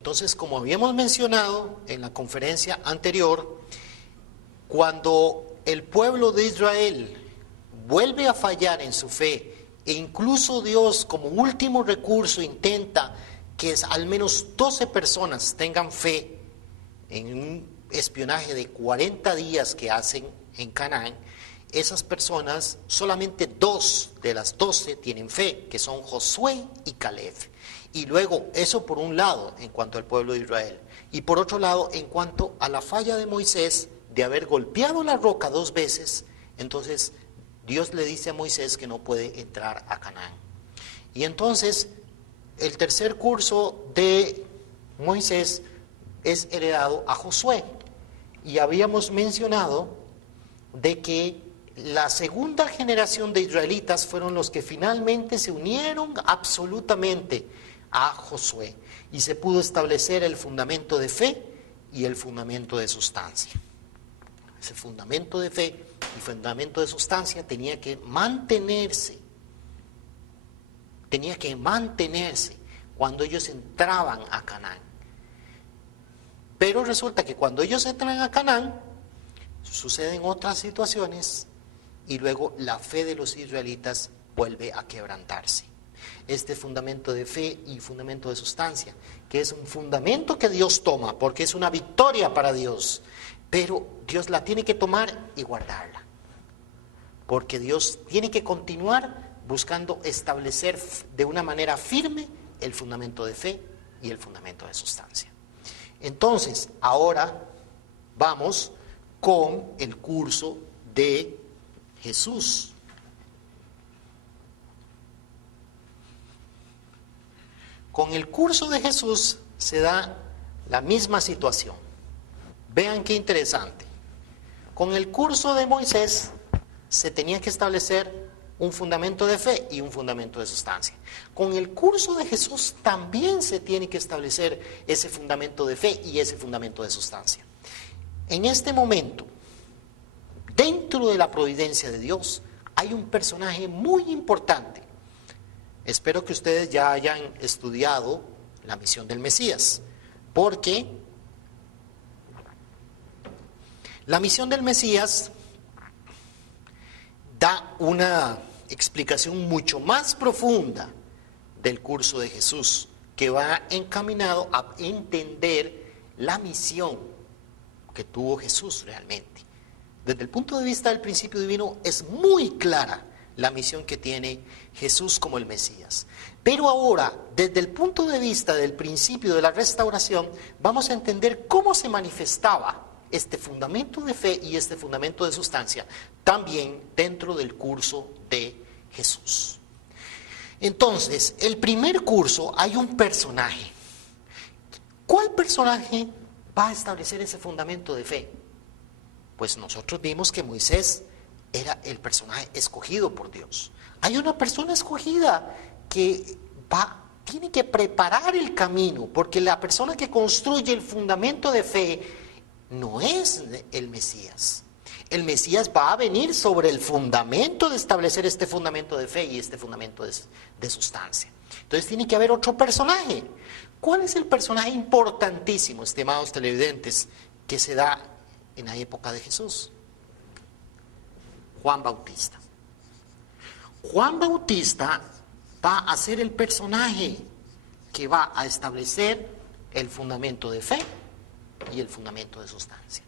Entonces, como habíamos mencionado en la conferencia anterior, cuando el pueblo de Israel vuelve a fallar en su fe, e incluso Dios como último recurso intenta que al menos 12 personas tengan fe en un espionaje de 40 días que hacen en Canaán, esas personas, solamente 2 de las 12 tienen fe, que son Josué y Caleb. Y luego, eso por un lado, en cuanto al pueblo de Israel. Y por otro lado, en cuanto a la falla de Moisés, de haber golpeado la roca 2 veces, entonces Dios le dice a Moisés que no puede entrar a Canaán. Y entonces, el tercer curso de Moisés es heredado a Josué. Y habíamos mencionado de que la segunda generación de israelitas fueron los que finalmente se unieron absolutamente a Josué y se pudo establecer el fundamento de fe y el fundamento de sustancia. Ese fundamento de fe y fundamento de sustancia tenía que mantenerse cuando ellos entraban a Canaán. Pero resulta que cuando ellos entran a Canaán, suceden otras situaciones y luego la fe de los israelitas vuelve a quebrantarse. Este fundamento de fe y fundamento de sustancia, que es un fundamento que Dios toma, porque es una victoria para Dios, pero Dios la tiene que tomar y guardarla, porque Dios tiene que continuar buscando establecer de una manera firme el fundamento de fe y el fundamento de sustancia. Entonces, ahora vamos con el curso de Jesús. Con el curso de Jesús se da la misma situación. Vean qué interesante. Con el curso de Moisés se tenía que establecer un fundamento de fe y un fundamento de sustancia. Con el curso de Jesús también se tiene que establecer ese fundamento de fe y ese fundamento de sustancia. En este momento, dentro de la providencia de Dios, hay un personaje muy importante. Espero que ustedes ya hayan estudiado la misión del Mesías, porque la misión del Mesías da una explicación mucho más profunda del curso de Jesús, que va encaminado a entender la misión que tuvo Jesús realmente. Desde el punto de vista del principio divino es muy clara la misión que tiene Jesús como el Mesías. Pero ahora, desde el punto de vista del principio de la restauración, vamos a entender cómo se manifestaba este fundamento de fe y este fundamento de sustancia también dentro del curso de Jesús. Entonces, el primer curso hay un personaje. ¿Cuál personaje va a establecer ese fundamento de fe? Pues nosotros vimos que Moisés era el personaje escogido por Dios. Hay una persona escogida que tiene que preparar el camino, porque la persona que construye el fundamento de fe no es el Mesías. El Mesías va a venir sobre el fundamento de establecer este fundamento de fe y este fundamento de sustancia. Entonces tiene que haber otro personaje. ¿Cuál es el personaje importantísimo, estimados televidentes, que se da en la época de Jesús? Juan Bautista. Juan Bautista va a ser el personaje que va a establecer el fundamento de fe y el fundamento de sustancia.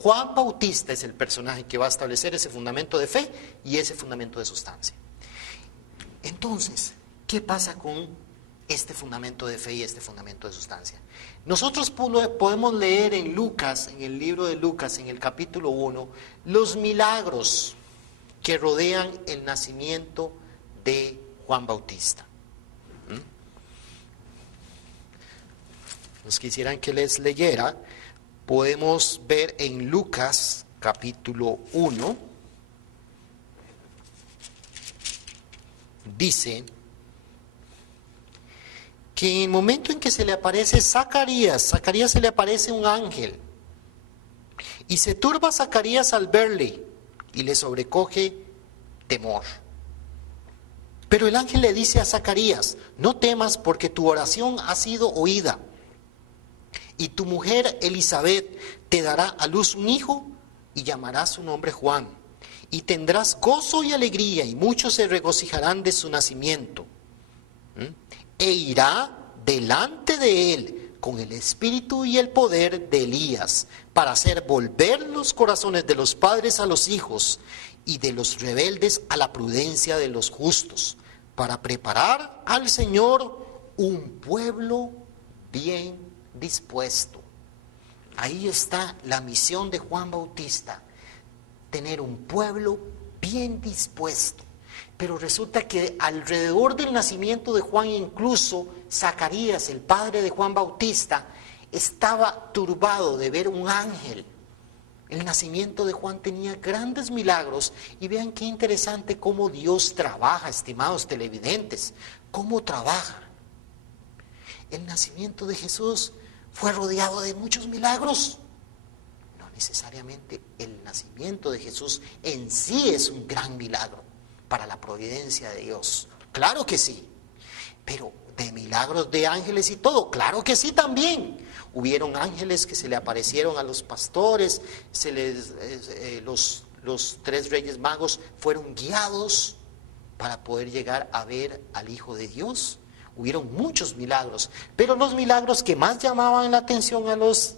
Juan Bautista es el personaje que va a establecer ese fundamento de fe y ese fundamento de sustancia. Entonces, ¿qué pasa con este fundamento de fe y este fundamento de sustancia? Nosotros podemos leer en Lucas, en el libro de Lucas, en el capítulo 1, los milagros que rodean el nacimiento de Juan Bautista. Los quisieran que les leyera, podemos ver en Lucas capítulo 1, dice que en el momento en que se le aparece Zacarías se le aparece un ángel, y se turba Zacarías al verle, y le sobrecoge temor. Pero el ángel le dice a Zacarías: no temas, porque tu oración ha sido oída. Y tu mujer Elizabeth te dará a luz un hijo y llamarás su nombre Juan. Y tendrás gozo y alegría, y muchos se regocijarán de su nacimiento. E irá delante de él con el espíritu y el poder de Elías, para hacer volver los corazones de los padres a los hijos y de los rebeldes a la prudencia de los justos, para preparar al Señor un pueblo bien dispuesto. Ahí está la misión de Juan Bautista, tener un pueblo bien dispuesto. Pero resulta que alrededor del nacimiento de Juan, incluso Zacarías, el padre de Juan Bautista, estaba turbado de ver un ángel. El nacimiento de Juan tenía grandes milagros, y vean qué interesante cómo Dios trabaja, estimados televidentes, cómo trabaja. El nacimiento de Jesús fue rodeado de muchos milagros. No necesariamente el nacimiento de Jesús en sí es un gran milagro para la providencia de Dios. Claro que sí. Pero de milagros de ángeles y todo, claro que sí también. Hubieron ángeles que se le aparecieron a los pastores, los 3 reyes magos fueron guiados para poder llegar a ver al Hijo de Dios. Hubieron muchos milagros, pero los milagros que más llamaban la atención a los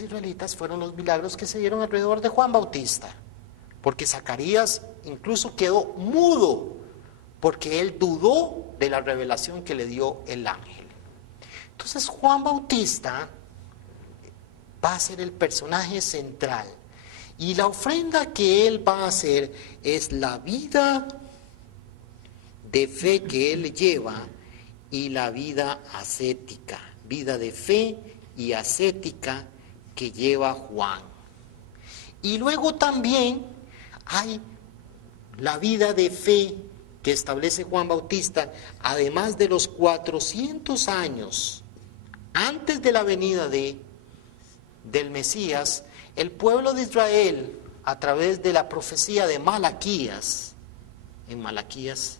israelitas fueron los milagros que se dieron alrededor de Juan Bautista, porque Zacarías incluso quedó mudo, porque él dudó de la revelación que le dio el ángel. Entonces Juan Bautista va a ser el personaje central, y la ofrenda que él va a hacer es la vida de fe que él lleva y la vida ascética, vida de fe y ascética que lleva Juan. Y luego también hay la vida de fe que establece Juan Bautista, además de los 400 años antes de la venida del Mesías. El pueblo de Israel, a través de la profecía de Malaquías, en Malaquías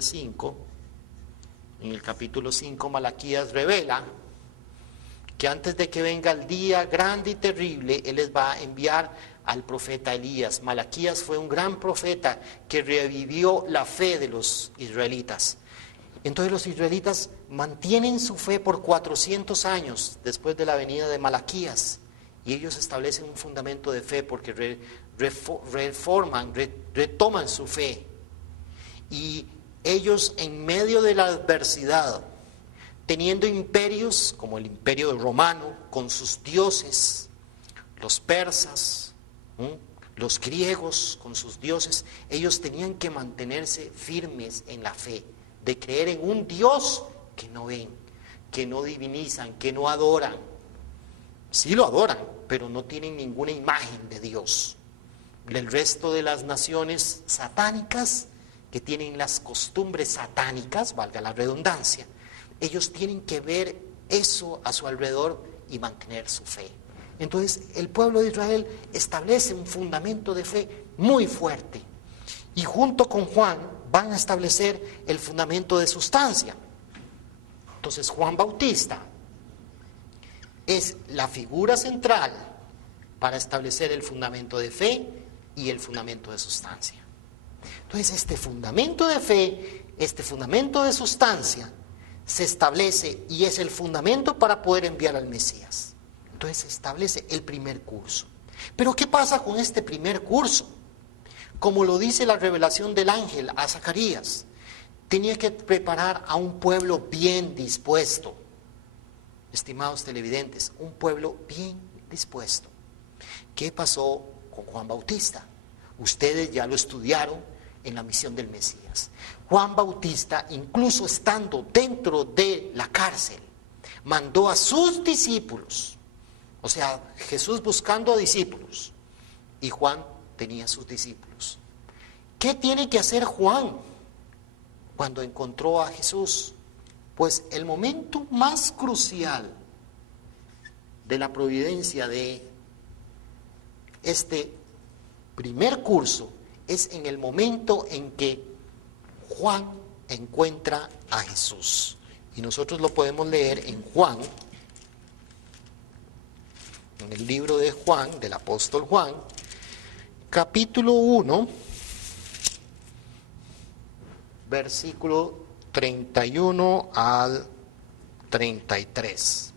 5, en el capítulo 5, Malaquías revela que antes de que venga el día grande y terrible, Él les va a enviar al profeta Elías. Malaquías fue un gran profeta que revivió la fe de los israelitas. Entonces los israelitas mantienen su fe por 400 años después de la venida de Malaquías, y ellos establecen un fundamento de fe porque retoman su fe. Y ellos, en medio de la adversidad, teniendo imperios como el imperio romano con sus dioses, los persas, los griegos con sus dioses, ellos tenían que mantenerse firmes en la fe, de creer en un Dios que no ven, que no divinizan, que no adoran. Sí lo adoran, pero no tienen ninguna imagen de Dios. El resto de las naciones satánicas, que tienen las costumbres satánicas, valga la redundancia, ellos tienen que ver eso a su alrededor y mantener su fe. Entonces el pueblo de Israel establece un fundamento de fe muy fuerte, y junto con Juan van a establecer el fundamento de sustancia. Entonces Juan Bautista es la figura central para establecer el fundamento de fe y el fundamento de sustancia. Entonces este fundamento de fe, este fundamento de sustancia, se establece y es el fundamento para poder enviar al Mesías. Entonces se establece el primer curso. Pero ¿qué pasa con este primer curso? Como lo dice la revelación del ángel a Zacarías, tenía que preparar a un pueblo bien dispuesto. Estimados televidentes, un pueblo bien dispuesto. ¿Qué pasó con Juan Bautista? Ustedes ya lo estudiaron en la misión del Mesías. Juan Bautista, incluso estando dentro de la cárcel, mandó a sus discípulos, o sea, Jesús buscando a discípulos, y Juan tenía sus discípulos. ¿Qué tiene que hacer Juan cuando encontró a Jesús? Pues el momento más crucial de la providencia de este primer curso es en el momento en que Juan encuentra a Jesús. Y nosotros lo podemos leer en Juan, en el libro de Juan, del apóstol Juan, capítulo 1, versículo 31 al 33.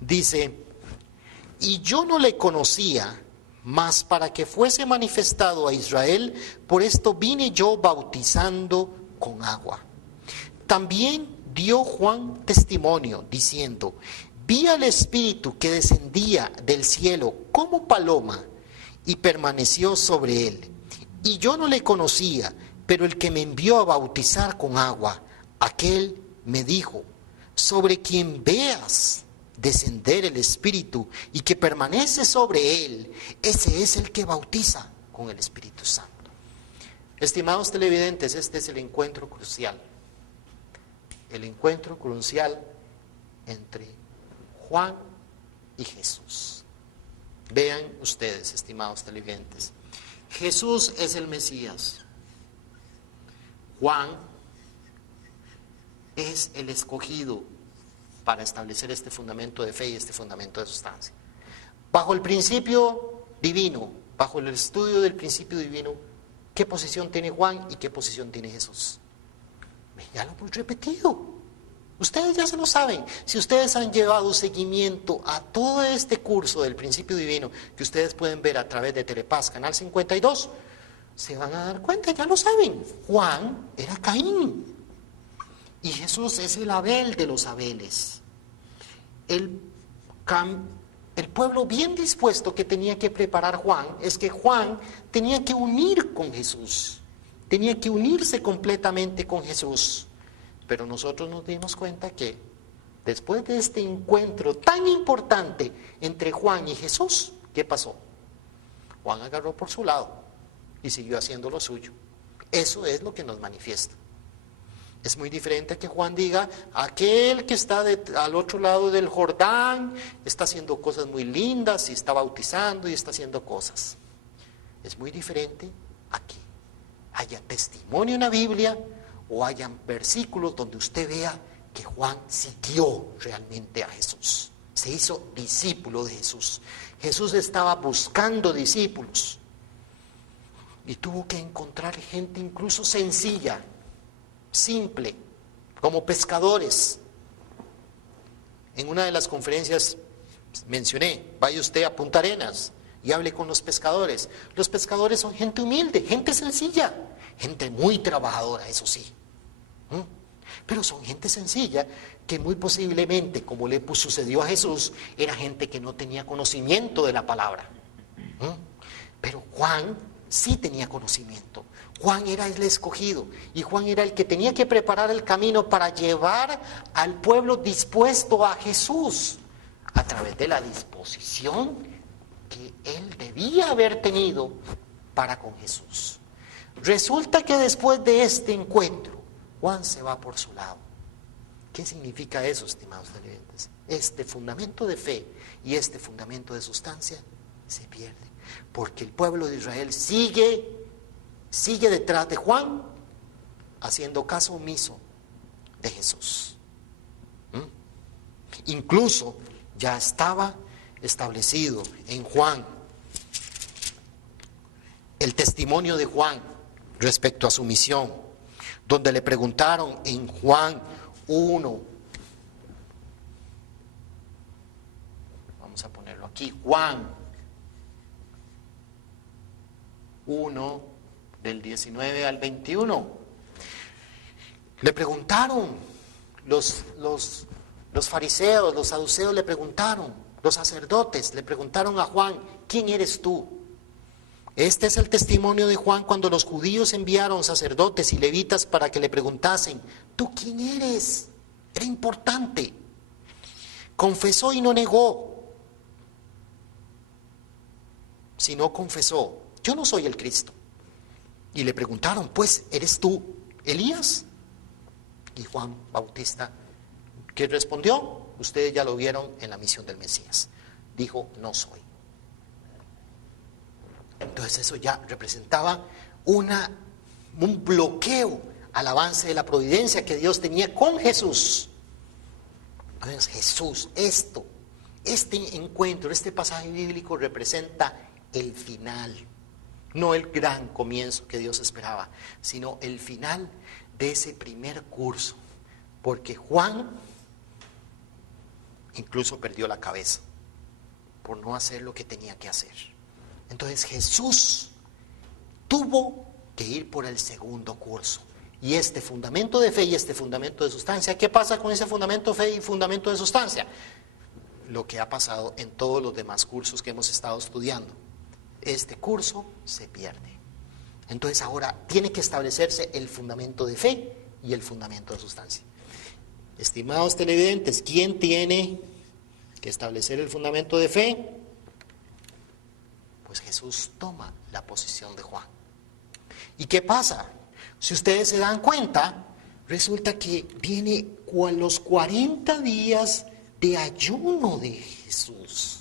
Dice: y yo no le conocía, mas para que fuese manifestado a Israel, por esto vine yo bautizando con agua. También dio Juan testimonio, diciendo: vi al Espíritu que descendía del cielo como paloma, y permaneció sobre él. Y yo no le conocía, pero el que me envió a bautizar con agua, aquel me dijo: sobre quien veas descender el Espíritu y que permanece sobre él, ese es el que bautiza con el Espíritu Santo. Estimados televidentes, este es el encuentro crucial. El encuentro crucial entre Juan y Jesús. Vean ustedes, estimados televidentes, Jesús es el Mesías. Juan es el escogido para establecer este fundamento de fe y este fundamento de sustancia. Bajo el principio divino, bajo el estudio del principio divino, ¿qué posición tiene Juan y qué posición tiene Jesús? Ya lo hemos repetido. Ustedes ya se lo saben. Si ustedes han llevado seguimiento a todo este curso del principio divino, que ustedes pueden ver a través de Telepaz, canal 52, se van a dar cuenta, ya lo saben. Juan era Caín. Y Jesús es el Abel de los Abeles. El pueblo bien dispuesto que tenía que preparar Juan es que Juan tenía que unir con Jesús. Tenía que unirse completamente con Jesús. Pero nosotros nos dimos cuenta que después de este encuentro tan importante entre Juan y Jesús, ¿qué pasó? Juan agarró por su lado y siguió haciendo lo suyo. Eso es lo que nos manifiesta. Es muy diferente que Juan diga: aquel que está al otro lado del Jordán está haciendo cosas muy lindas y está bautizando y está haciendo cosas. Es muy diferente a que haya testimonio en la Biblia o hayan versículos donde usted vea que Juan siguió realmente a Jesús. Se hizo discípulo de Jesús. Jesús estaba buscando discípulos y tuvo que encontrar gente incluso sencilla, simple, como pescadores. En una de las conferencias mencioné: vaya usted a Punta Arenas y hable con los pescadores. Los pescadores son gente humilde, gente sencilla, gente muy trabajadora, eso sí. Pero son gente sencilla que muy posiblemente, como le sucedió a Jesús, era gente que no tenía conocimiento de la palabra. Pero Juan sí tenía conocimiento. Juan era el escogido y Juan era el que tenía que preparar el camino para llevar al pueblo dispuesto a Jesús a través de la disposición que él debía haber tenido para con Jesús. Resulta que después de este encuentro, Juan se va por su lado. ¿Qué significa eso, estimados televidentes? Este fundamento de fe y este fundamento de sustancia se pierde, porque el pueblo de Israel sigue detrás de Juan, haciendo caso omiso de Jesús. Incluso ya estaba establecido en Juan el testimonio de Juan respecto a su misión, donde le preguntaron en Juan 1, vamos a ponerlo aquí, Juan 1, del 19 al 21. Le preguntaron los fariseos, los saduceos le preguntaron, los sacerdotes le preguntaron a Juan: ¿quién eres tú? Este es el testimonio de Juan cuando los judíos enviaron sacerdotes y levitas para que le preguntasen: ¿tú quién eres? Era importante. Confesó y no negó, sino confesó: yo no soy el Cristo. Y le preguntaron: pues, ¿eres tú Elías? Y Juan Bautista, ¿qué respondió? Ustedes ya lo vieron en la misión del Mesías. Dijo: no soy. Entonces eso ya representaba un bloqueo al avance de la providencia que Dios tenía con Jesús. Entonces Jesús, este encuentro, este pasaje bíblico representa el final, no el gran comienzo que Dios esperaba, sino el final de ese primer curso, porque Juan incluso perdió la cabeza por no hacer lo que tenía que hacer. Entonces Jesús tuvo que ir por el segundo curso. Y este fundamento de fe y este fundamento de sustancia, ¿qué pasa con ese fundamento de fe y fundamento de sustancia? Lo que ha pasado en todos los demás cursos que hemos estado estudiando. Este curso se pierde. Entonces ahora tiene que establecerse el fundamento de fe y el fundamento de sustancia. Estimados televidentes, ¿quién tiene que establecer el fundamento de fe? Pues Jesús toma la posición de Juan. ¿Y qué pasa? Si ustedes se dan cuenta, resulta que viene los 40 días de ayuno de Jesús.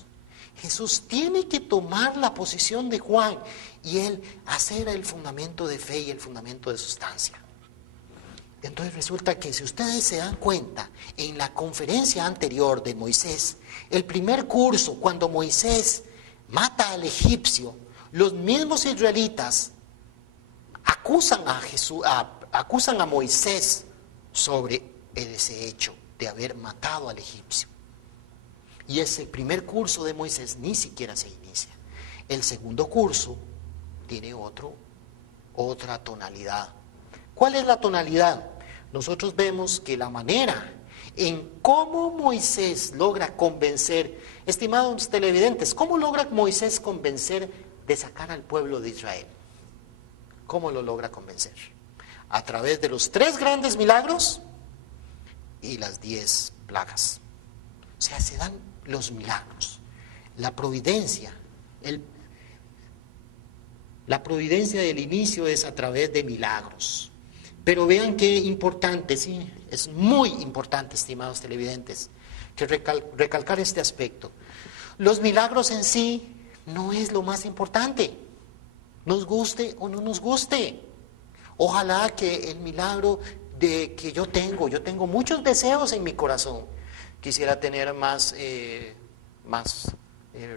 Jesús tiene que tomar la posición de Juan y él hacer el fundamento de fe y el fundamento de sustancia. Entonces resulta que si ustedes se dan cuenta, en la conferencia anterior de Moisés, el primer curso, cuando Moisés mata al egipcio, los mismos israelitas acusan a Moisés sobre ese hecho de haber matado al egipcio. Y ese primer curso de Moisés ni siquiera se inicia. El segundo curso tiene otra tonalidad. ¿Cuál es la tonalidad? Nosotros vemos que la manera en cómo Moisés logra convencer, estimados televidentes, ¿cómo logra Moisés convencer de sacar al pueblo de Israel? ¿Cómo lo logra convencer? A través de los 3 grandes milagros y las 10 plagas. O sea, se dan los milagros. La providencia del inicio es a través de milagros. Pero vean qué importante, sí, es muy importante, estimados televidentes, que recalcar este aspecto. Los milagros en sí no es lo más importante, nos guste o no nos guste. Ojalá que el milagro que yo tengo muchos deseos en mi corazón. Quisiera tener más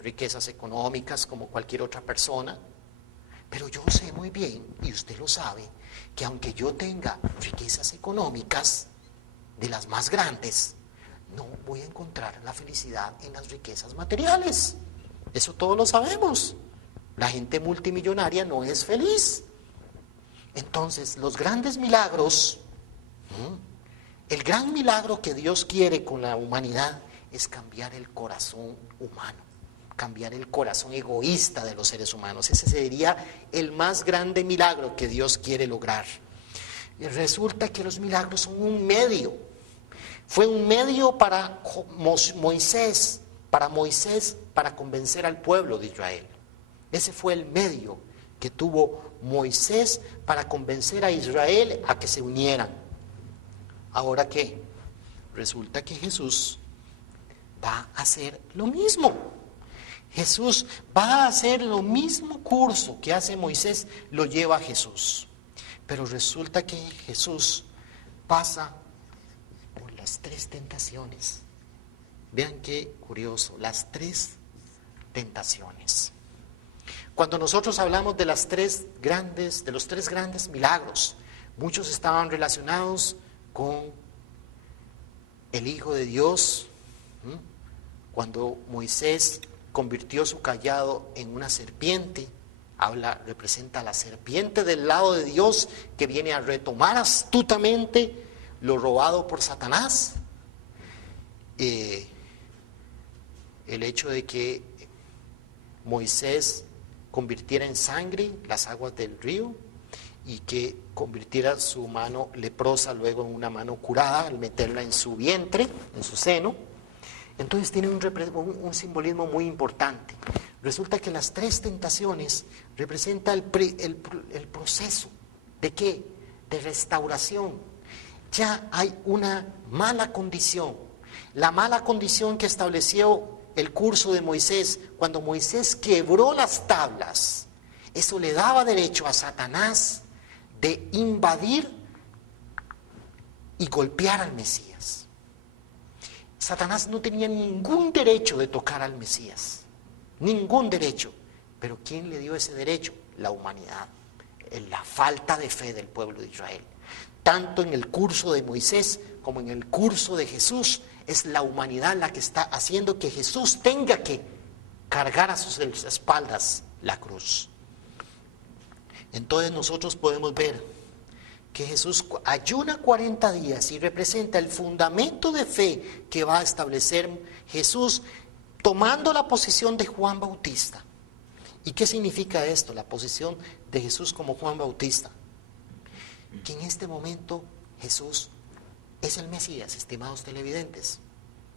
riquezas económicas como cualquier otra persona. Pero yo sé muy bien, y usted lo sabe, que aunque yo tenga riquezas económicas de las más grandes, no voy a encontrar la felicidad en las riquezas materiales. Eso todos lo sabemos. La gente multimillonaria no es feliz. Entonces, los grandes milagros, el gran milagro que Dios quiere con la humanidad es cambiar el corazón humano, cambiar el corazón egoísta de los seres humanos. Ese sería el más grande milagro que Dios quiere lograr. Y resulta que los milagros son un medio. Fue un medio para Moisés, para convencer al pueblo de Israel. Ese fue el medio que tuvo Moisés para convencer a Israel a que se unieran. ¿Ahora qué? Resulta que Jesús va a hacer lo mismo. Jesús va a hacer lo mismo curso que hace Moisés, lo lleva a Jesús. Pero resulta que Jesús pasa por las 3 tentaciones. Vean qué curioso, las 3 tentaciones. Cuando nosotros hablamos de los 3 grandes milagros, muchos estaban relacionados con el Hijo de Dios. Cuando Moisés convirtió su cayado en una serpiente, representa a la serpiente del lado de Dios que viene a retomar astutamente lo robado por Satanás. El hecho de que Moisés convirtiera en sangre las aguas del río y que convirtiera su mano leprosa luego en una mano curada al meterla en su vientre, en su seno. Entonces tiene un simbolismo muy importante. Resulta que las 3 tentaciones representan el proceso ¿de qué? De restauración. Ya hay una mala condición. La mala condición que estableció el curso de Moisés, cuando Moisés quebró las tablas Eso le daba derecho a Satanás de invadir y golpear al Mesías. Satanás no tenía ningún derecho de tocar al Mesías, ningún derecho. Pero ¿quién le dio ese derecho? La humanidad, la falta de fe del pueblo de Israel. Tanto en el curso de Moisés como en el curso de Jesús, es la humanidad la que está haciendo que Jesús tenga que cargar a sus espaldas la cruz. Entonces nosotros podemos ver que Jesús ayuna 40 días y representa el fundamento de fe que va a establecer Jesús tomando la posición de Juan Bautista. ¿Y qué significa esto, la posición de Jesús como Juan Bautista? Que en este momento Jesús es el Mesías, estimados televidentes.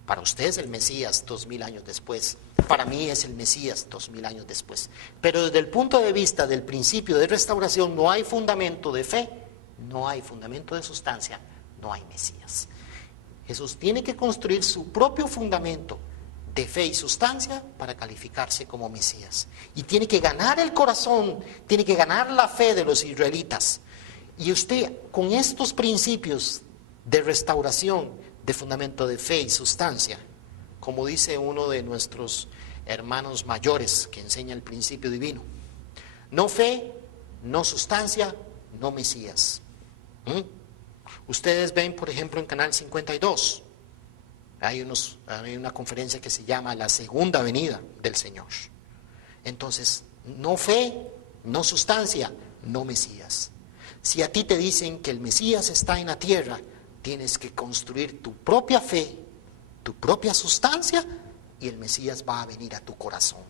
Para ustedes el Mesías 2000 años después, para mí es el Mesías 2000 años después. Pero desde el punto de vista del principio de restauración no hay fundamento de fe, no hay fundamento de sustancia, no hay Mesías. Jesús tiene que construir su propio fundamento de fe y sustancia para calificarse como Mesías. Y tiene que ganar el corazón, tiene que ganar la fe de los israelitas. Y usted con estos principios de restauración, de fundamento de fe y sustancia, como dice uno de nuestros hermanos mayores que enseña el principio divino, no fe, no sustancia, no Mesías. Ustedes ven, por ejemplo, en Canal 52, hay una conferencia que se llama La Segunda Venida del Señor. Entonces, no fe, no sustancia, no Mesías. Si a ti te dicen que el Mesías está en la tierra, tienes que construir tu propia fe, tu propia sustancia, y el Mesías va a venir a tu corazón.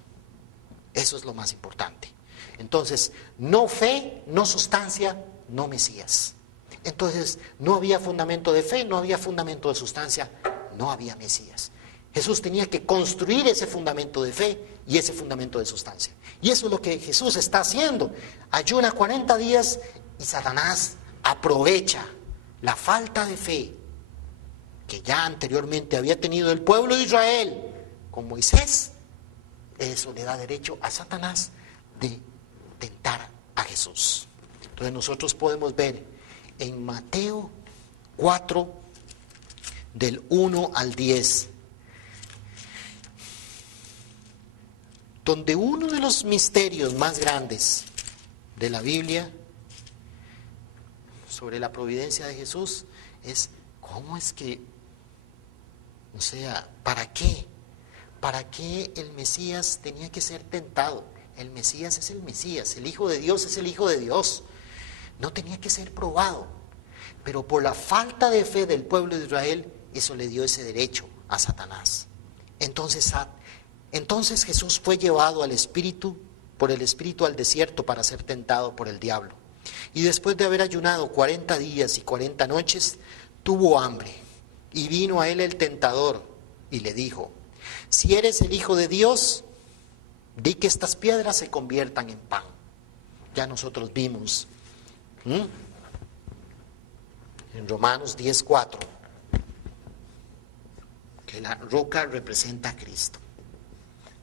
Eso es lo más importante. Entonces, no fe, no sustancia, no Mesías. Entonces, no había fundamento de fe, no había fundamento de sustancia, no había Mesías. Jesús tenía que construir ese fundamento de fe y ese fundamento de sustancia. Y eso es lo que Jesús está haciendo. Ayuna 40 días y Satanás aprovecha la falta de fe que ya anteriormente había tenido el pueblo de Israel con Moisés. Eso le da derecho a Satanás de tentar a Jesús. Entonces nosotros podemos ver en Mateo 4, del 1 al 10, donde uno de los misterios más grandes de la Biblia sobre la providencia de Jesús es cómo es que, o sea, ¿para qué? ¿Para qué el Mesías tenía que ser tentado? El Mesías es el Mesías, el Hijo de Dios es el Hijo de Dios. No tenía que ser probado, pero por la falta de fe del pueblo de Israel, eso le dio ese derecho a Satanás. Entonces Jesús fue llevado por el Espíritu al desierto para ser tentado por el diablo. Y después de haber ayunado 40 días y 40 noches, tuvo hambre. Y vino a él el tentador y le dijo: si eres el Hijo de Dios, di que estas piedras se conviertan en pan. Ya nosotros vimos en Romanos 10:4 que la roca representa a Cristo.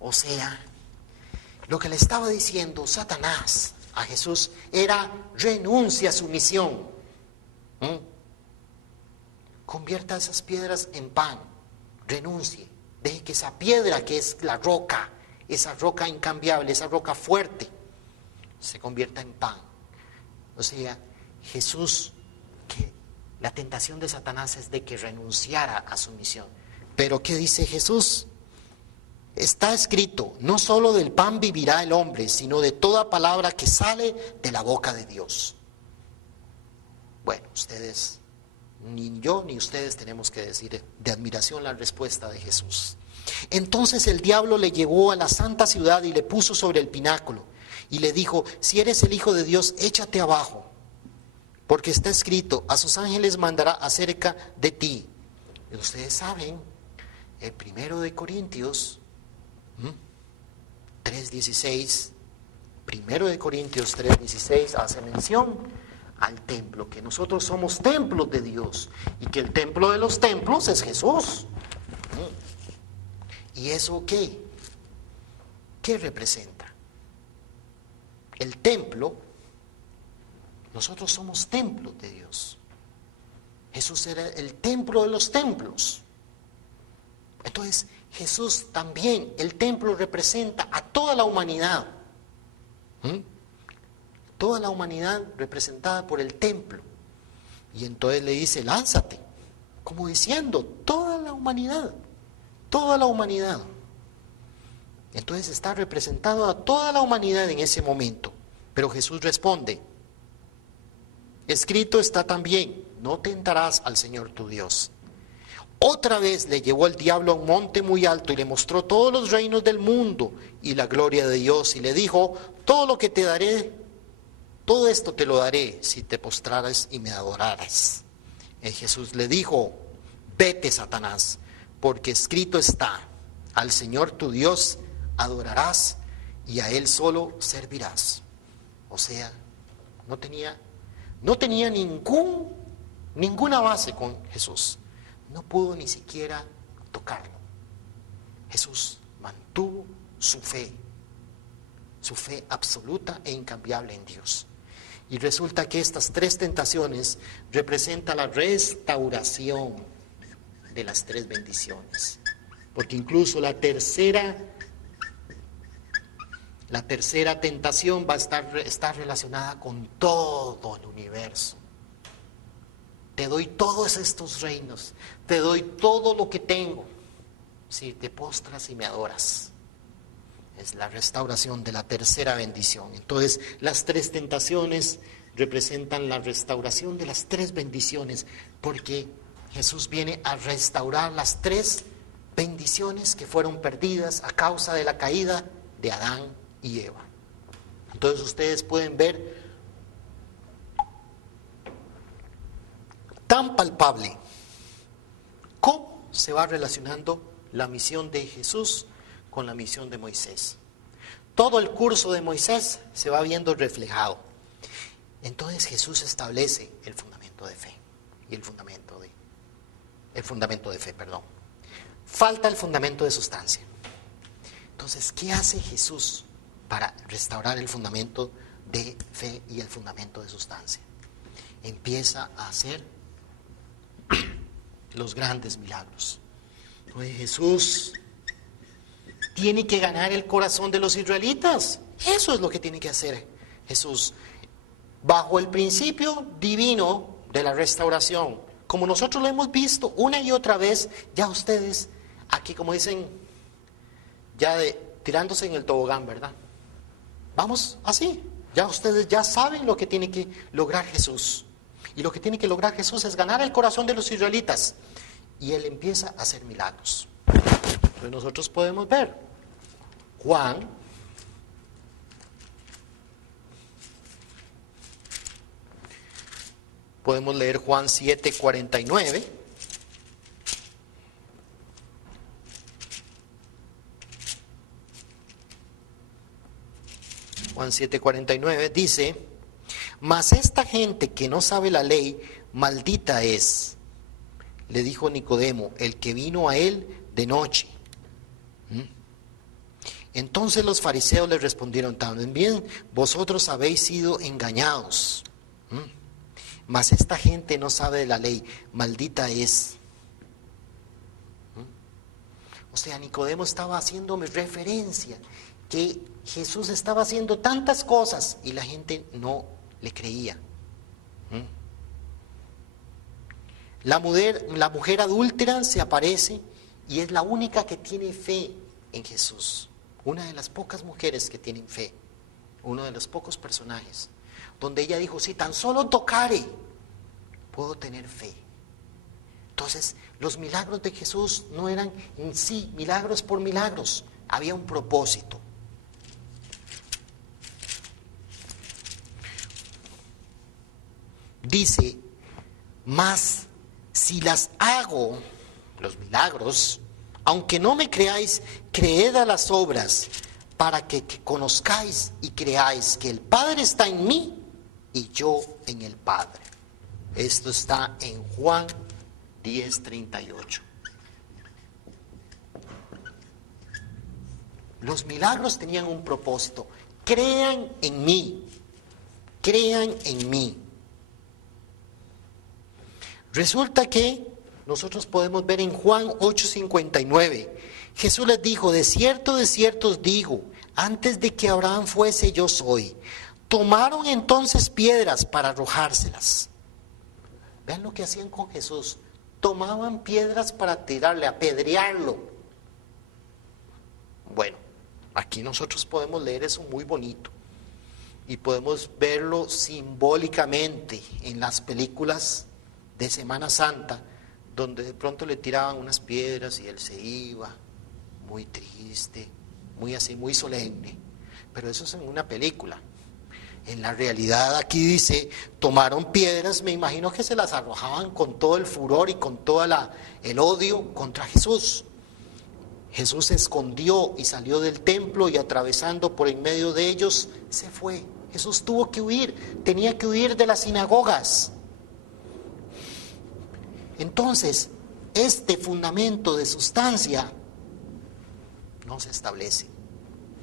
O sea, lo que le estaba diciendo Satanás a Jesús era: renuncia a su misión. Convierta esas piedras en pan. Renuncie. Deje que esa piedra que es la roca, esa roca incambiable, esa roca fuerte, se convierta en pan. O sea, Jesús, que la tentación de Satanás es de que renunciara a su misión. Pero ¿qué dice Jesús? Está escrito: no solo del pan vivirá el hombre, sino de toda palabra que sale de la boca de Dios. Bueno, ustedes, ni yo ni ustedes tenemos que decir de admiración la respuesta de Jesús. Entonces el diablo le llevó a la santa ciudad y le puso sobre el pináculo y le dijo: si eres el Hijo de Dios, échate abajo, porque está escrito: a sus ángeles mandará acerca de ti. Y ustedes saben, el 1 de Corintios 3:16, 1 de Corintios 3:16 hace mención al templo, que nosotros somos templos de Dios y que el templo de los templos es Jesús. ¿Y eso qué? ¿Qué representa? el templo, nosotros somos templos de Dios. Jesús era el templo de los templos. Entonces, Jesús también, el templo representa a toda la humanidad. Toda la humanidad representada por el templo. Y entonces le dice, lánzate, como diciendo, toda la humanidad, toda la humanidad. Entonces está representado a toda la humanidad en ese momento. Pero Jesús responde, escrito está también, no tentarás al Señor tu Dios. Otra vez le llevó el diablo a un monte muy alto y le mostró todos los reinos del mundo y la gloria de Dios. Y le dijo, todo lo que te daré, todo esto te lo daré si te postraras y me adoraras. Y Jesús le dijo, vete, Satanás, porque escrito está, al Señor tu Dios adorarás y a Él solo servirás. O sea, no tenía ninguna base con Jesús. No pudo ni siquiera tocarlo. Jesús mantuvo su fe absoluta e incambiable en Dios. Y resulta que estas tres tentaciones representan la restauración de las tres bendiciones. Porque incluso la tercera tentación va a estar relacionada con todo el universo. Te doy todos estos reinos, te doy todo lo que tengo, si te postras y me adoras. Es la restauración de la tercera bendición. Entonces, las tres tentaciones representan la restauración de las tres bendiciones, porque Jesús viene a restaurar las tres bendiciones que fueron perdidas a causa de la caída de Adán y Eva. Entonces ustedes pueden ver tan palpable cómo se va relacionando la misión de Jesús con la misión de Moisés. Todo el curso de Moisés se va viendo reflejado. Entonces Jesús establece el fundamento de fe y el fundamento de fe. Falta el fundamento de sustancia. Entonces, ¿qué hace Jesús para restaurar el fundamento de fe y el fundamento de sustancia? Empieza a hacer los grandes milagros. Entonces Jesús tiene que ganar el corazón de los israelitas. Eso es lo que tiene que hacer Jesús. Bajo el principio divino de la restauración, como nosotros lo hemos visto una y otra vez, ya ustedes, aquí como dicen, tirándose en el tobogán, ¿verdad? Vamos así, ya ustedes ya saben lo que tiene que lograr Jesús. Y lo que tiene que lograr Jesús es ganar el corazón de los israelitas. Y Él empieza a hacer milagros. Entonces nosotros podemos ver Juan, podemos leer Juan 7:49. Juan 7:49 dice, mas esta gente que no sabe la ley, maldita es. Le dijo Nicodemo, el que vino a él de noche. Entonces los fariseos le respondieron, también vosotros habéis sido engañados. Mas esta gente no sabe de la ley, maldita es. O sea, Nicodemo estaba haciéndome referencia que Jesús estaba haciendo tantas cosas y la gente no le creía. La mujer adúltera se aparece y es la única que tiene fe en Jesús. Una de las pocas mujeres que tienen fe. Uno de los pocos personajes. Donde ella dijo, si tan solo tocare, puedo tener fe. Entonces, los milagros de Jesús no eran en sí milagros por milagros. Había un propósito. Dice, mas si las hago, los milagros, aunque no me creáis, creed a las obras, para que conozcáis y creáis que el Padre está en mí y yo en el Padre. Esto está en Juan 10:38. Los milagros tenían un propósito. crean en mí, crean en mí. Resulta que nosotros podemos ver en Juan 8:59, Jesús les dijo, de cierto os digo, antes de que Abraham fuese, yo soy. Tomaron entonces piedras para arrojárselas. Vean lo que hacían con Jesús. Tomaban piedras para tirarle, apedrearlo. Bueno, aquí nosotros podemos leer eso muy bonito. Y podemos verlo simbólicamente en las películas de Semana Santa, donde de pronto le tiraban unas piedras y él se iba, muy triste, muy así, muy solemne. Pero eso es en una película. En la realidad aquí dice, tomaron piedras, me imagino que se las arrojaban con todo el furor y con todo el odio contra Jesús. Jesús se escondió y salió del templo y atravesando por en medio de ellos, se fue. Jesús tuvo que huir, tenía que huir de las sinagogas. Entonces, este fundamento de sustancia no se establece.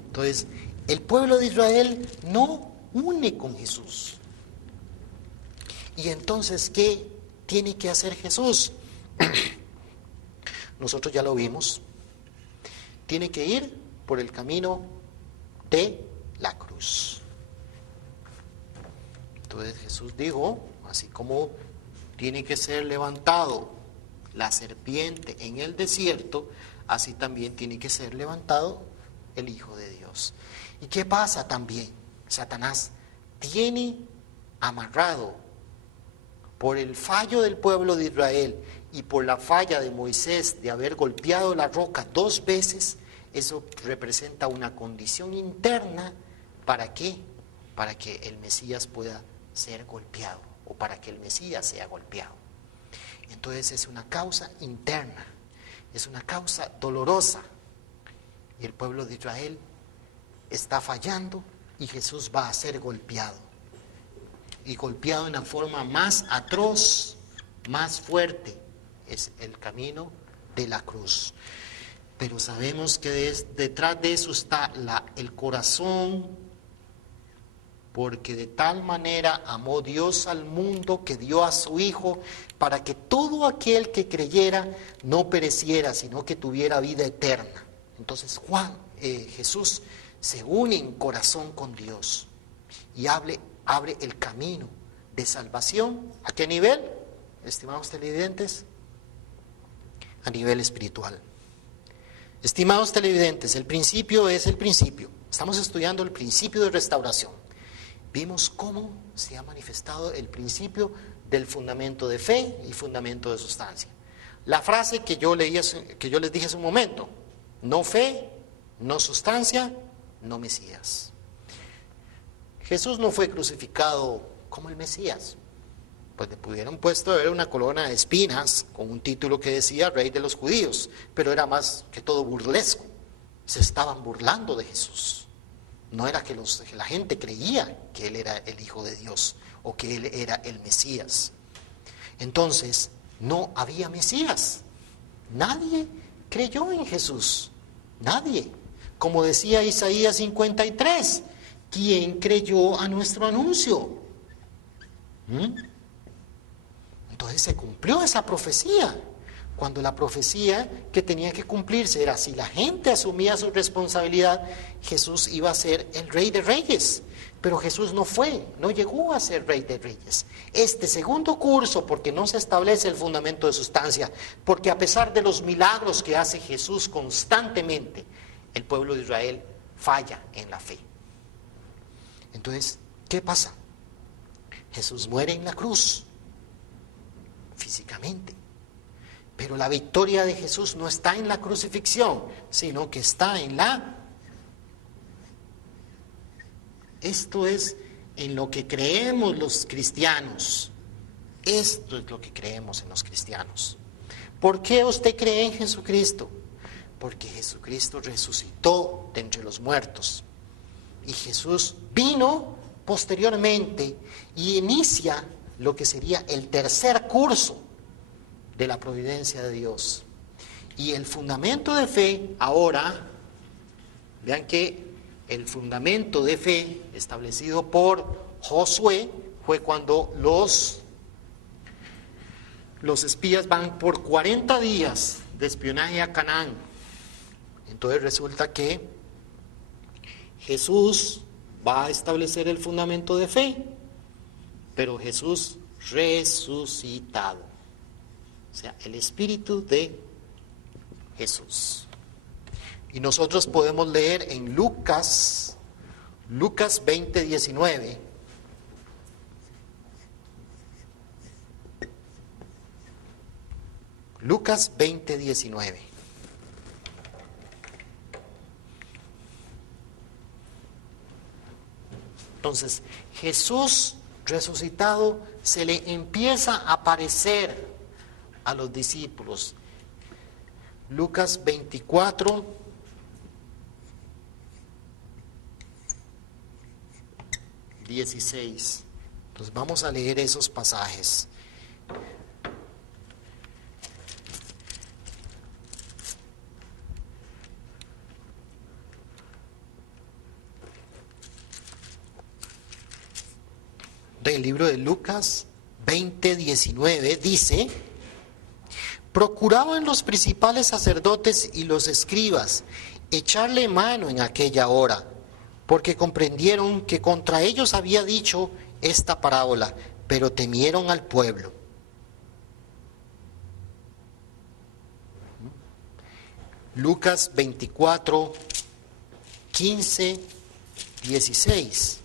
Entonces, el pueblo de Israel no une con Jesús. Y entonces, ¿qué tiene que hacer Jesús? Nosotros ya lo vimos. Tiene que ir por el camino de la cruz. Entonces Jesús dijo, así como tiene que ser levantado la serpiente en el desierto, así también tiene que ser levantado el Hijo de Dios. ¿Y qué pasa también? Satanás tiene amarrado por el fallo del pueblo de Israel y por la falla de Moisés de haber golpeado la roca 2 veces, eso representa una condición interna. ¿Para qué? Para que el Mesías pueda ser golpeado o para que el Mesías sea golpeado. Entonces es una causa interna, es una causa dolorosa. Y el pueblo de Israel está fallando y Jesús va a ser golpeado. Y golpeado en la forma más atroz, más fuerte, es el camino de la cruz. Pero sabemos que detrás de eso está el corazón, porque de tal manera amó Dios al mundo que dio a su Hijo para que todo aquel que creyera no pereciera, sino que tuviera vida eterna. Entonces Jesús se une en corazón con Dios y abre el camino de salvación. ¿A qué nivel, estimados televidentes? A nivel espiritual. Estimados televidentes, el principio es el principio. Estamos estudiando el principio de restauración. Vimos cómo se ha manifestado el principio del fundamento de fe y fundamento de sustancia. La frase que yo les dije hace un momento: no fe, no sustancia, no Mesías. Jesús no fue crucificado como el Mesías. Pues le pudieron puesto a ver una corona de espinas con un título que decía Rey de los Judíos, pero era más que todo burlesco. Se estaban burlando de Jesús. No era que la gente creía que Él era el Hijo de Dios o que Él era el Mesías. Entonces, no había Mesías. Nadie creyó en Jesús. Nadie. Como decía Isaías 53, ¿quién creyó a nuestro anuncio? Entonces se cumplió esa profecía. Cuando la profecía que tenía que cumplirse era, si la gente asumía su responsabilidad, Jesús iba a ser el Rey de Reyes. Pero Jesús no llegó a ser Rey de Reyes. Este segundo curso, porque no se establece el fundamento de sustancia, porque a pesar de los milagros que hace Jesús constantemente, el pueblo de Israel falla en la fe. Entonces, ¿qué pasa? Jesús muere en la cruz, físicamente. Pero la victoria de Jesús no está en la crucifixión, sino que está Esto es en lo que creemos los cristianos. Esto es lo que creemos en los cristianos. ¿Por qué usted cree en Jesucristo? Porque Jesucristo resucitó de entre los muertos. Y Jesús vino posteriormente y inicia lo que sería el tercer curso de la providencia de Dios. Y el fundamento de fe ahora, vean que El fundamento de fe establecido por Josué fue cuando los espías van por 40 días de espionaje a Canaán. Entonces resulta que Jesús va a establecer el fundamento de fe, pero Jesús resucitado. O sea, el Espíritu de Jesús. Y nosotros podemos leer en Lucas 20:19. Lucas 20:19. Entonces, Jesús resucitado se le empieza a aparecer a los discípulos. Lucas 24:16. Entonces vamos a leer esos pasajes. Del libro de Lucas 20:19 dice: procuraban los principales sacerdotes y los escribas echarle mano en aquella hora, porque comprendieron que contra ellos había dicho esta parábola, pero temieron al pueblo. Lucas 24:15-16.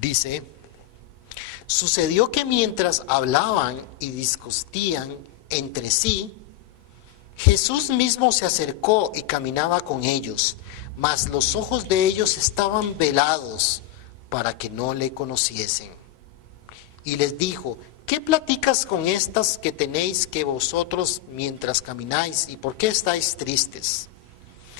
Dice: sucedió que mientras hablaban y discutían entre sí, Jesús mismo se acercó y caminaba con ellos, mas los ojos de ellos estaban velados para que no le conociesen. Y les dijo: ¿qué platicas con estas que tenéis que vosotros mientras camináis? ¿Y por qué estáis tristes?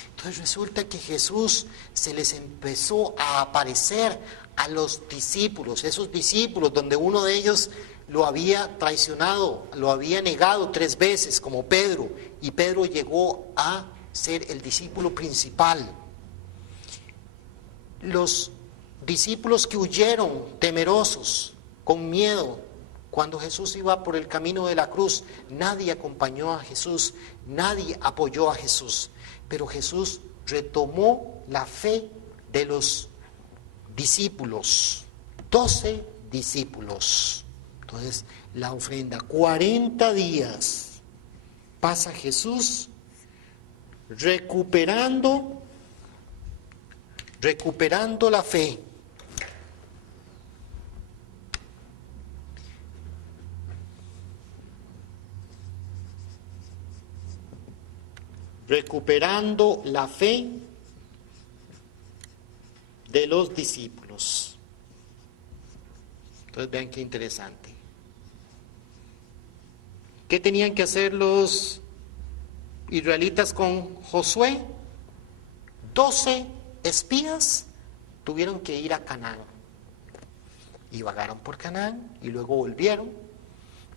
Entonces resulta que Jesús se les empezó a aparecer a los discípulos, esos discípulos donde uno de ellos lo había traicionado, lo había negado 3 veces, como Pedro, y Pedro llegó a ser el discípulo principal. Los discípulos que huyeron temerosos, con miedo, cuando Jesús iba por el camino de la cruz, nadie acompañó a Jesús, nadie apoyó a Jesús, pero Jesús retomó la fe de los discípulos, 12 discípulos. Entonces, la ofrenda, 40 días pasa Jesús recuperando la fe. Recuperando la fe de los discípulos. Entonces vean qué interesante. ¿Qué tenían que hacer los israelitas con Josué? 12 espías tuvieron que ir a Canaán. Y vagaron por Canaán y luego volvieron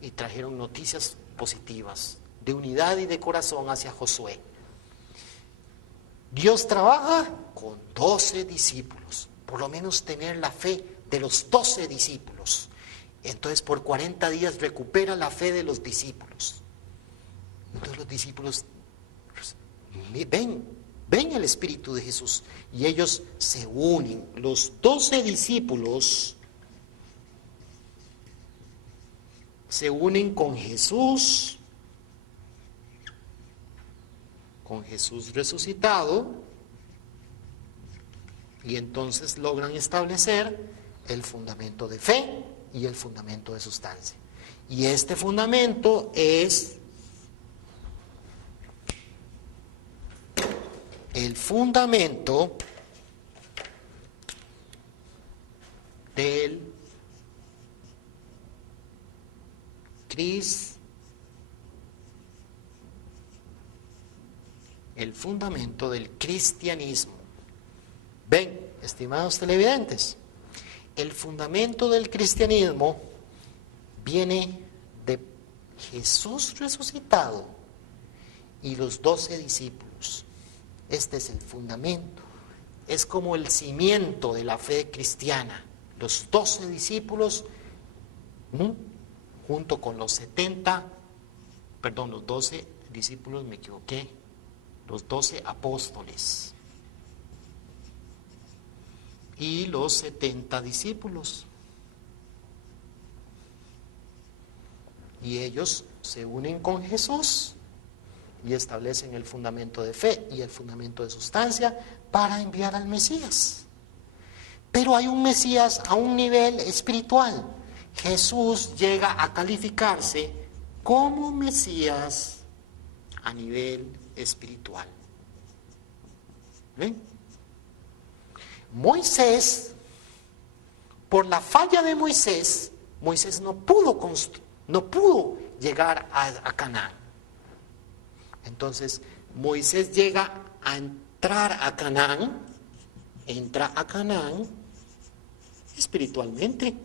y trajeron noticias positivas de unidad y de corazón hacia Josué. Dios trabaja con 12 discípulos, por lo menos tener la fe de los 12 discípulos. Entonces por 40 días recupera la fe de los discípulos. Entonces los discípulos ven el Espíritu de Jesús y ellos se unen. Los 12 discípulos se unen con Jesús resucitado, y entonces logran establecer el fundamento de fe y el fundamento de sustancia. Y este fundamento es el fundamento del cristianismo. Ven, estimados televidentes, el fundamento del cristianismo viene de Jesús resucitado y los 12 discípulos. Este es el fundamento, es como el cimiento de la fe cristiana. Los 12 discípulos, junto con los 12 discípulos, me equivoqué, los 12 apóstoles y los 70 discípulos. Y ellos se unen con Jesús y establecen el fundamento de fe y el fundamento de sustancia para enviar al Mesías. Pero hay un Mesías a un nivel espiritual. Jesús llega a calificarse como Mesías a nivel espiritual. ¿Ven? Moisés, por la falla de Moisés, Moisés no pudo llegar a Canaán. Entonces, Moisés llega a entrar a Canaán, entra a Canaán espiritualmente.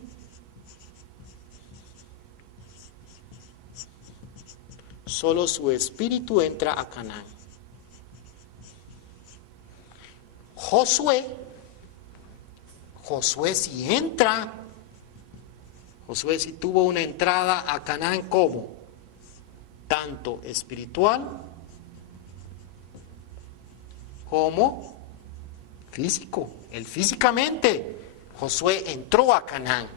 Solo su espíritu entra a Canaán. Josué sí entra. Josué sí tuvo una entrada a Canaán como tanto espiritual como físico. Él físicamente, Josué entró a Canaán.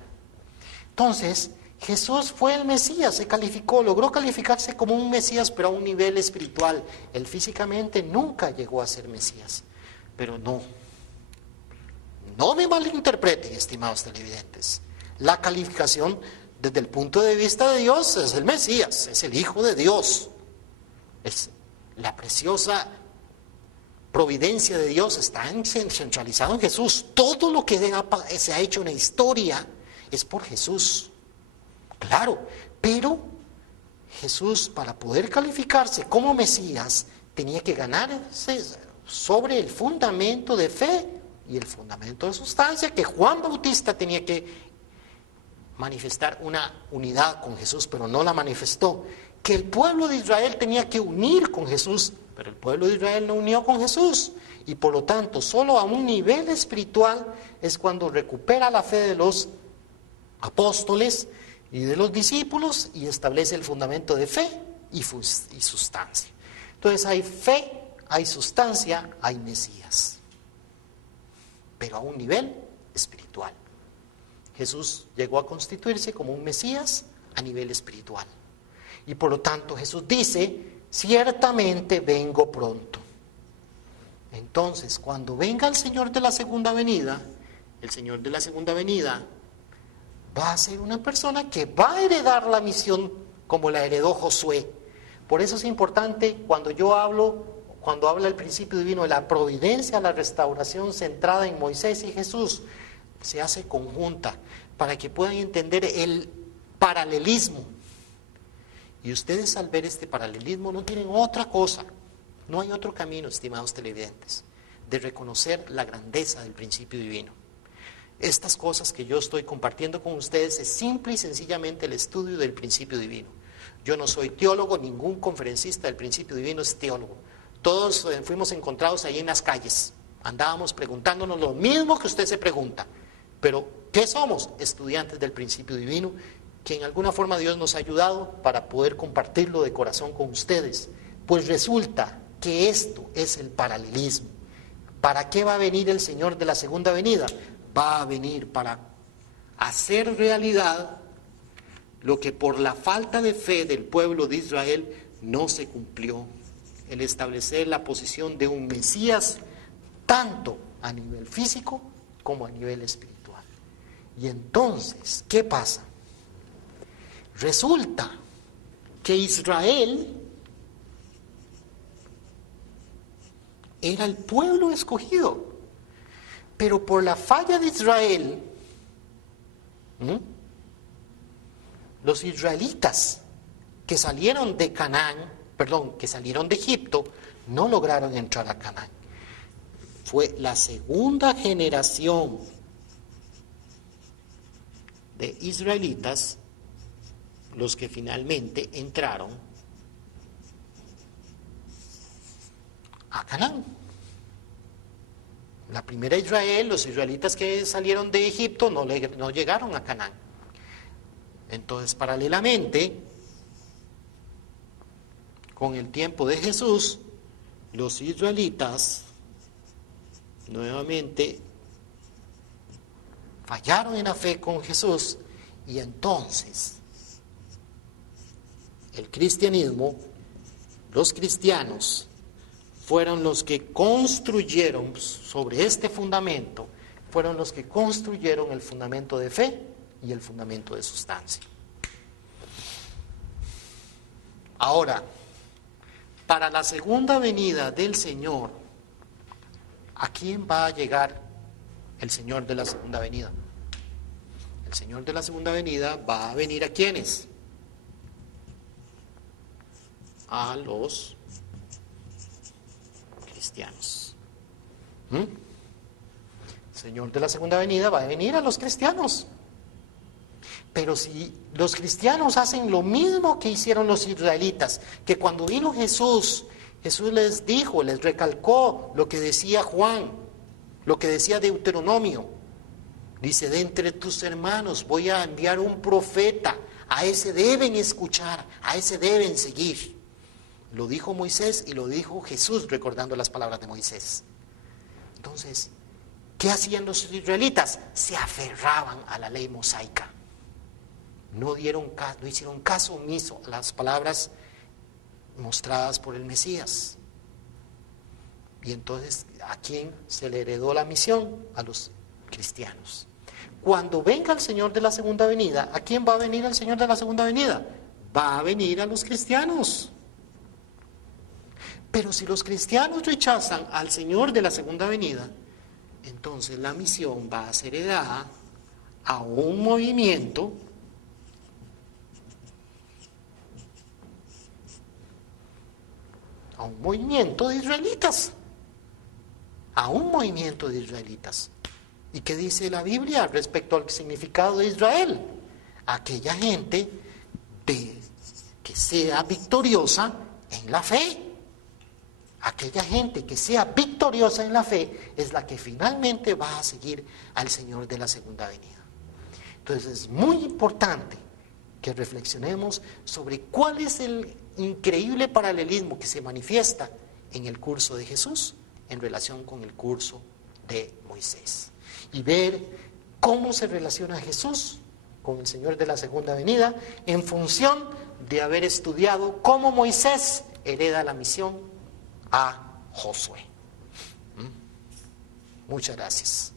Entonces, Jesús fue el Mesías, se calificó, logró calificarse como un Mesías, pero a un nivel espiritual. Él físicamente nunca llegó a ser Mesías. Pero no me malinterpreten, estimados televidentes. La calificación desde el punto de vista de Dios es el Mesías, es el Hijo de Dios. Es la preciosa providencia de Dios está centralizado en Jesús. Todo lo que se ha hecho en la historia es por Jesús. Claro, pero Jesús, para poder calificarse como Mesías, tenía que ganarse sobre el fundamento de fe y el fundamento de sustancia, que Juan Bautista tenía que manifestar una unidad con Jesús, pero no la manifestó. Que el pueblo de Israel tenía que unir con Jesús, pero el pueblo de Israel no unió con Jesús. Y por lo tanto, solo a un nivel espiritual es cuando recupera la fe de los apóstoles y de los discípulos y establece el fundamento de fe y sustancia. Entonces hay fe, hay sustancia, hay Mesías, pero a un nivel espiritual. Jesús llegó a constituirse como un Mesías a nivel espiritual. Y por lo tanto Jesús dice, ciertamente vengo pronto. Entonces, cuando venga el Señor de la segunda venida, el Señor de la segunda venida va a ser una persona que va a heredar la misión como la heredó Josué. Por eso es importante cuando habla el principio divino de la providencia, la restauración centrada en Moisés y Jesús, se hace conjunta para que puedan entender el paralelismo. Y ustedes al ver este paralelismo no tienen otra cosa, no hay otro camino, estimados televidentes, de reconocer la grandeza del principio divino. Estas cosas que yo estoy compartiendo con ustedes es simple y sencillamente el estudio del principio divino. Yo no soy teólogo, ningún conferencista del principio divino es teólogo. Todos fuimos encontrados ahí en las calles, andábamos preguntándonos lo mismo que usted se pregunta. Pero, ¿qué somos? Estudiantes del principio divino, que en alguna forma Dios nos ha ayudado para poder compartirlo de corazón con ustedes. Pues resulta que esto es el paralelismo. ¿Para qué va a venir el Señor de la segunda venida? Va a venir para hacer realidad lo que por la falta de fe del pueblo de Israel no se cumplió. El establecer la posición de un Mesías tanto a nivel físico como a nivel espiritual. Y entonces, ¿qué pasa? Resulta que Israel era el pueblo escogido, pero por la falla de Israel, los israelitas que salieron de que salieron de Egipto, no lograron entrar a Canaán. Fue la segunda generación de israelitas los que finalmente entraron a Canaán. La primera Israel, los israelitas que salieron de Egipto no llegaron a Canaán. Entonces, paralelamente, con el tiempo de Jesús, los israelitas nuevamente fallaron en la fe con Jesús, y entonces el cristianismo, los cristianos, fueron los que construyeron sobre este fundamento, fueron los que construyeron el fundamento de fe y el fundamento de sustancia. Ahora, para la segunda venida del Señor, ¿a quién va a llegar el Señor de la segunda venida? El Señor de la segunda venida va a venir ¿a quiénes? A los cristianos. El Señor de la segunda venida va a venir a los cristianos. Pero si los cristianos hacen lo mismo que hicieron los israelitas, que cuando vino Jesús, Jesús les dijo, les recalcó lo que decía Juan, lo que decía Deuteronomio. Dice, de entre tus hermanos voy a enviar un profeta, a ese deben escuchar, a ese deben seguir. Lo dijo Moisés y lo dijo Jesús, recordando las palabras de Moisés. Entonces, ¿qué hacían los israelitas? Se aferraban a la ley mosaica. No hicieron caso omiso a las palabras mostradas por el Mesías. Y entonces, ¿a quién se le heredó la misión? A los cristianos. Cuando venga el Señor de la segunda venida, ¿a quién va a venir el Señor de la segunda venida? Va a venir a los cristianos. Pero si los cristianos rechazan al Señor de la segunda venida, entonces la misión va a ser heredada a un movimiento de israelitas, a un movimiento de israelitas. ¿Y qué dice la Biblia respecto al significado de Israel? Aquella gente que sea victoriosa en la fe. Aquella gente que sea victoriosa en la fe es la que finalmente va a seguir al Señor de la segunda venida. Entonces es muy importante que reflexionemos sobre cuál es el increíble paralelismo que se manifiesta en el curso de Jesús en relación con el curso de Moisés. Y ver cómo se relaciona Jesús con el Señor de la segunda venida en función de haber estudiado cómo Moisés hereda la misión a Josué. Muchas gracias.